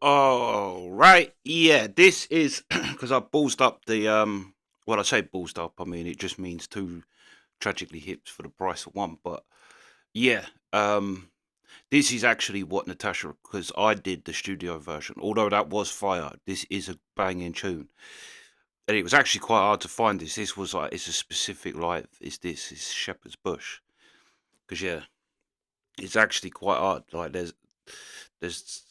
Oh, right. Yeah, this is because I ballsed up the well, I say ballsed up, I mean it just means two tragically hips for the price of one. But yeah, um this is actually what Natasha, because I did the studio version. Although that was fire, this is a banging tune. And it was actually quite hard to find this. This was like it's a specific live. It's Shepherd's Bush. Because yeah, it's actually quite hard. Like there's this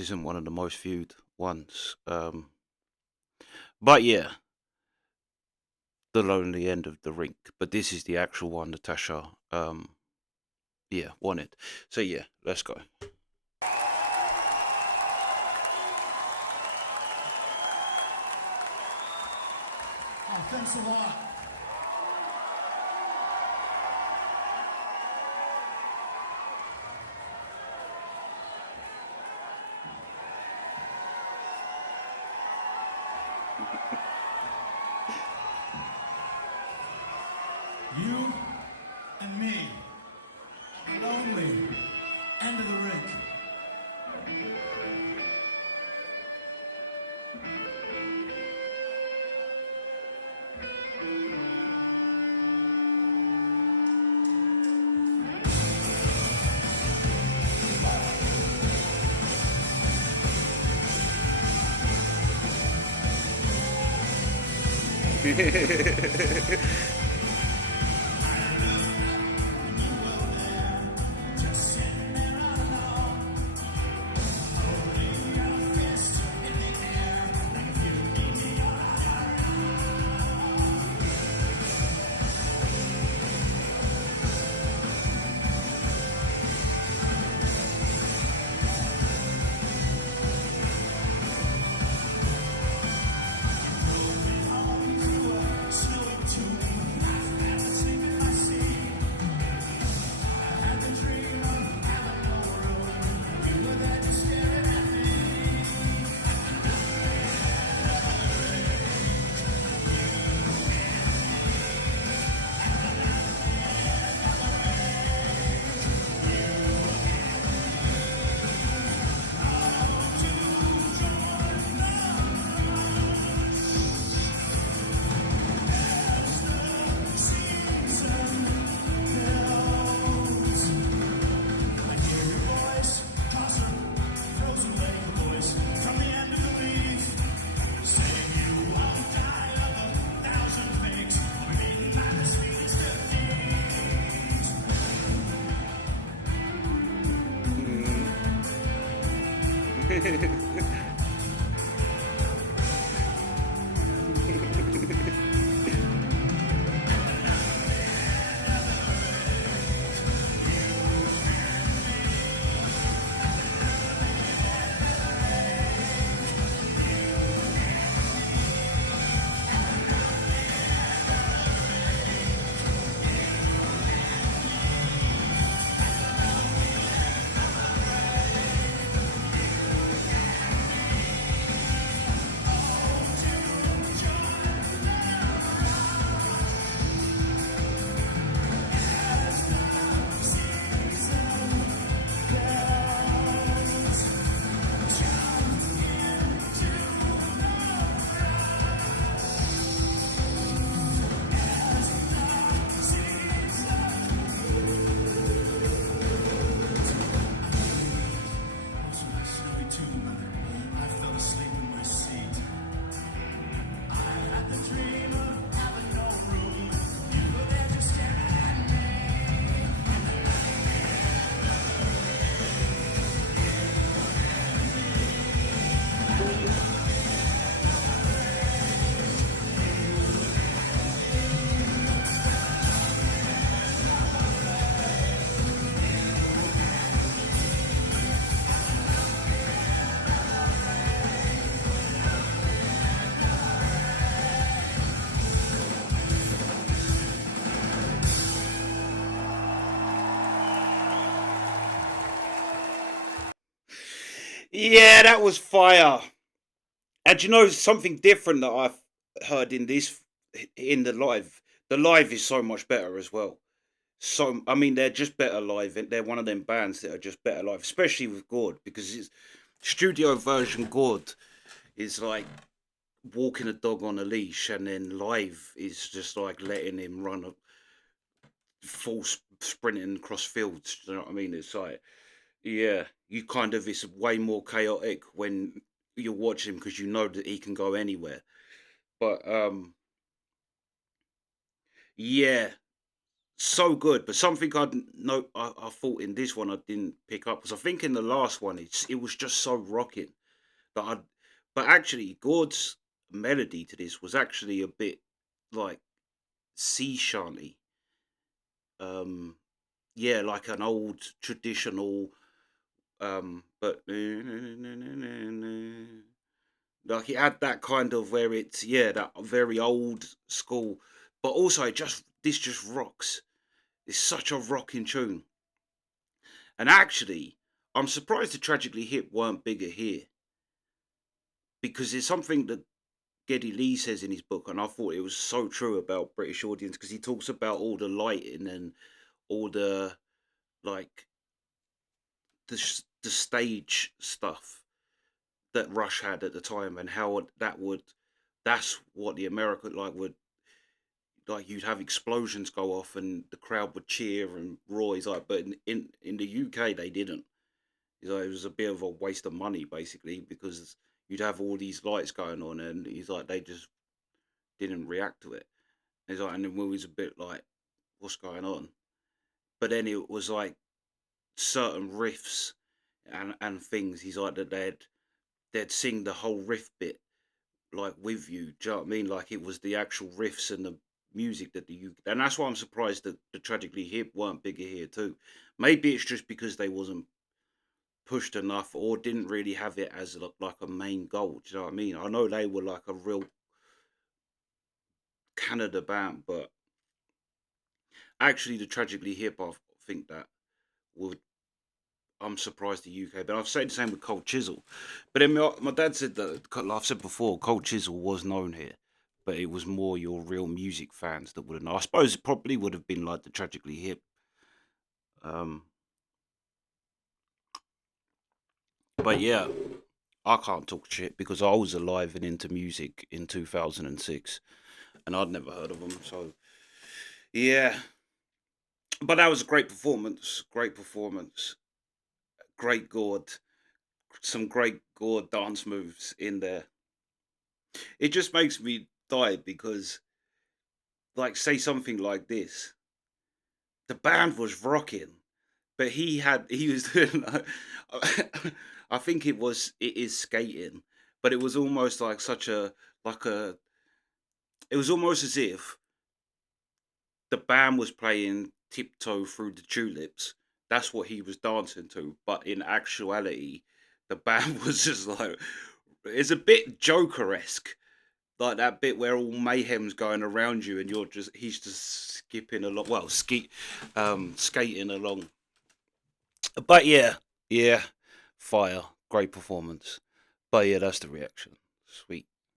isn't one of the most viewed ones. But yeah, the lonely end of the rink. But this is the actual one Natasha yeah, wanted. So yeah, let's go. Oh, thanks a lot. You and me, lonely, end of the rink. Mm. Yeah, that was fire. And you know something different that I've heard in this in the live. The live is so much better as well. So I mean, they're just better live, and they're one of them bands that are just better live, especially with Gord because Studio version good is like walking a dog on a leash, and then live is just like letting him run a full sprinting across fields. Do you know what I mean? It's like, yeah, you kind of, it's way more chaotic when you're watching because you know that he can go anywhere. But yeah, so good. But something I thought in this one I didn't pick up, because I think in the last one it was just so rocking that I. But actually, Gord's melody to this was actually a bit like sea shanty. Yeah, like an old traditional, but like it had that kind of where it's, yeah, that very old school, but also this just rocks. It's such a rocking tune. And actually, I'm surprised the Tragically Hip weren't bigger here, because it's something that Geddy Lee says in his book, and I thought it was so true about British audience, because he talks about all the lighting and all the, like, the stage stuff that Rush had at the time, and how that's what the American, like, would, like, you'd have explosions go off and the crowd would cheer and roar. He's like, but in the UK they didn't. He's like, it was a bit of a waste of money basically, because you'd have all these lights going on, and he's like, they just didn't react to it. He's like, and then we was a bit like, what's going on? But then it was like certain riffs and things. He's like that they'd sing the whole riff bit like with you. Do you know what I mean? Like it was the actual riffs and the music that and that's why I'm surprised that the Tragically Hip weren't bigger here too. Maybe it's just because they wasn't pushed enough, or didn't really have it as like a main goal. Do you know what I mean? I know they were like a real Canada band, but actually the Tragically Hip, I think that would. I'm surprised the UK, but I've said the same with Cold Chisel. But then my dad said that, like I've said before, Cold Chisel was known here, but it was more your real music fans that would have known. I suppose it probably would have been like the Tragically Hip. Um, but yeah, I can't talk shit because I was alive and into music in 2006, and I'd never heard of them. So yeah, but that was a great performance. Great performance. Great Gord. Some great Gord dance moves in there. It just makes me die because, like, say something like this, the band was rocking, but he was doing I think it is skating, but it was almost like such a, like a, it was almost as if the band was playing Tiptoe Through the Tulips. That's what he was dancing to, but in actuality the band was just like, it's a bit Joker-esque, like that bit where all mayhem's going around you and he's just skipping along, well, skating along. But yeah, yeah, fire, great performance. But yeah, that's the reaction. Sweet.